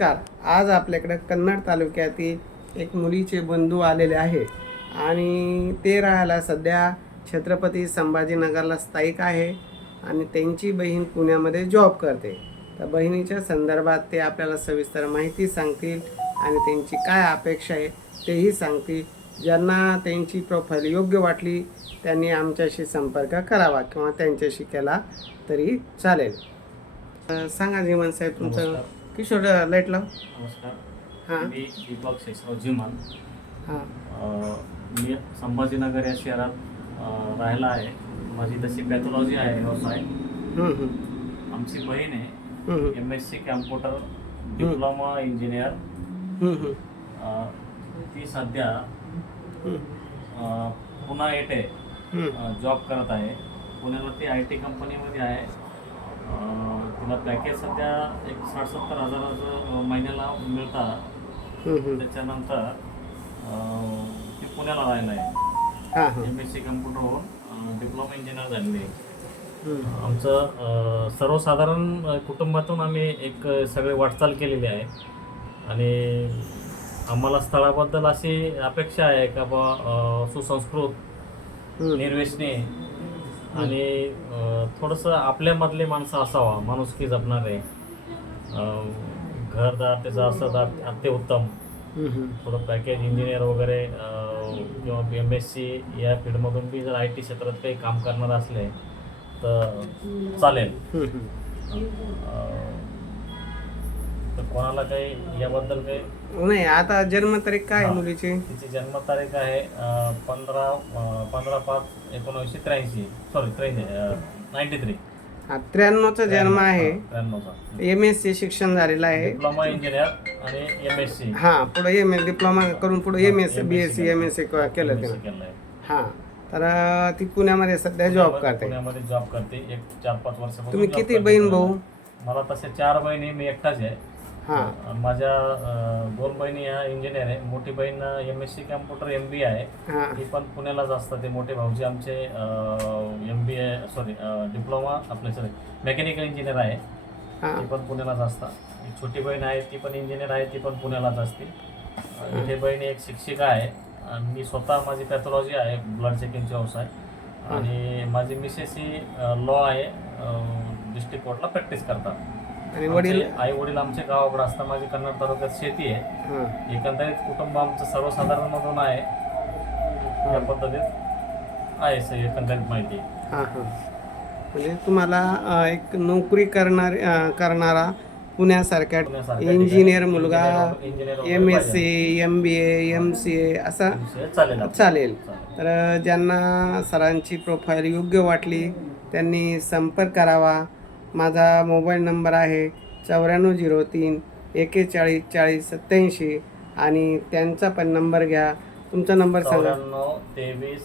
नमस्कार आज आपल्याकडे कन्नड तालुक्यातील एक मुलीचे बंधू आलेले आहे. आणि ते राहायला सध्या छत्रपती संभाजीनगरला स्थायिक आहे आणि त्यांची बहीण पुण्यामध्ये जॉब करते. तर बहिणीच्या संदर्भात ते आपल्याला सविस्तर माहिती सांगतील आणि त्यांची काय अपेक्षा आहे तेही सांगतील. ज्यांना त्यांची प्रोफाईल योग्य वाटली त्यांनी आमच्याशी संपर्क करावा किंवा त्यांच्याशी केला तरी चालेल. सांगा जीवन साहेब तुमचं किशोर लाइट लाव. नमस्कार. हां. मी दीपक शेषराव जिमान. हां. मी संभाजीनगर या शहरात अ, राहिला आहे. माझी तशी पॅथॉलॉजी आहे व्यवसाय. हम्म, हम्म, आमची बहीण आहे. हम्म, M S C computer diploma engineer हम्म, हम्म, अ, ती सध्या हम्म, अ, पुन्हा येथे हम्म, जॉब करत आहे. पुण्याला ती आय टी कंपनीमध्ये आहे. तिला पॅकेज सध्या एक साठ सत्तर हजाराचं महिन्याला मिळतात. त्याच्यानंतर ती पुण्याला राहिला आहे. एम एस सी कम्प्युटर होऊन डिप्लोमा इंजिनियर झालेली आहे. आमचं सर्वसाधारण कुटुंबातून आम्ही एक सगळे वाटचाल केलेली आहे. आणि आम्हाला स्थळाबद्दल अशी अपेक्षा आहे का बा सुसंस्कृत निर्वेशनी आणि थोडंसं आपल्यामधले माणसं असावा माणुसकी जपणारे. घरदार त्याचं असं अत्य उत्तम हम्म, हम्म. थोडं पॅकेज इंजिनियर वगैरे किंवा एम एस सी या फील्डमधून बी जर आय टी क्षेत्रात काही काम करणार असले तर चालेल. तर कोणाला काही याबद्दल काही नाही आता जन्मतारीख काय आहे. मुलीची? तिची जन्मतारीख आहे पंधरा पंधरा पाच एकोणीसशे त्र्याऐंशी. सॉरी त्र्याऐंशी नाईन्टी थ्री हा त्र्याण्णवचा जन्म आहे. त्र्याण्णवचा. एम एस सी शिक्षण झालेलं आहे. डिप्लोमा इंजिनियर आणि एम एस सी हा पुढे एम एस डिप्लोमा करून पुढे M S C B S C M S C केलं तिनं केलं आहे हां तर ती पुण्यामध्ये सध्या जॉब करते. पुण्यामध्ये जॉब करते. एक चार पाच वर्षापासून तुम्ही किती बहीण. भाऊ? मला तसे चार बहिणी मी एकटाच आहे. हां. माझ्या अं, दोन बहिणी ह्या इंजिनियर आहे. मोठी बहीण M S C computer M B आहे. हां. ती पण पुण्यालाच असतात ते मोठे भाऊजी आमचे M B A sorry diploma आपले सॉरी मेकॅनिकल इंजिनियर आहे. हां. ती पण पुण्यालाच असतात. छोटी बहीण आहे ती पण इंजिनियर आहे ती पण पुण्यालाच असते. अं, इथे बहिणी एक शिक्षिका आहे आणि मी स्वतः माझी पॅथॉलॉजी आहे ब्लड चेकिंगचा व्यवसाय. आणि माझी मिसेस ही लॉ आहे डिस्ट्रिक्ट कोर्टला प्रॅक्टिस करतात. आणि वडील आई वडील आमचे गावाकडे असतात माझी कन्नड तालुक्यात शेती आहे. हां. एकंदरीत कुटुंब आमचं सर्वसाधारण मधून आहे. या पद्धतीत आहे सर एकंदरीत माहिती. हां हां. म्हणजे तुम्हाला अं, एक नोकरी करणार अं, करणारा पुण्यासारख्या पुण्यासारख्या इंजिनियर मुलगा इंजिनियर- इंजिनियर वगैरे M S. C M B A M C A असा विषय चालेल आपला. चालेल चालेल. तर ज्यांना सरांची प्रोफाईल योग्य वाटली त्यांनी संपर्क करावा. माझा मोबाईल नंबर आहे चौऱ्याण्णव झिरो तीन एकेचाळीस चाळीस सत्याऐंशी आणि त्यांचा पण नंबर घ्या. तुमचा नंबर सांगा. तेवीस